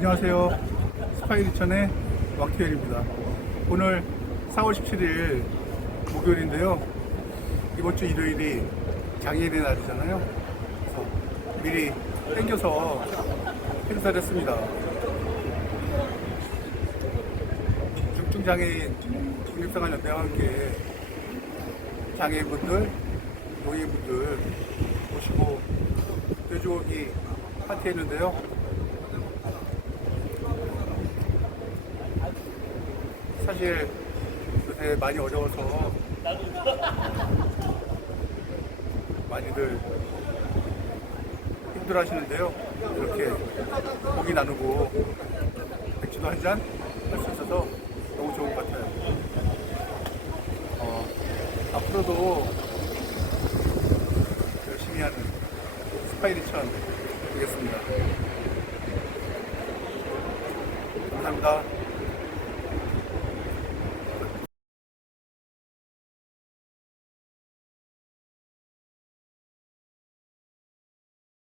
안녕하세요. 스파이리천의 왕태현입니다. 오늘 4월 17일 목요일인데요. 이번 주 일요일이 장애인의 날이잖아요. 그래서 미리 땡겨서 행사를 했습니다. 중증장애인 국립생활연대와 함께 장애인분들, 노인분들 모시고 돼지고기 파티 했는데요. 사실 요새 많이 어려워서 많이들 힘들어 하시는데요. 이렇게 고기 나누고 맥주도 한 잔 할 수 있어서 너무 좋은 것 같아요. 어, 앞으로도 열심히 하는 스파이리천 되겠습니다. 감사합니다.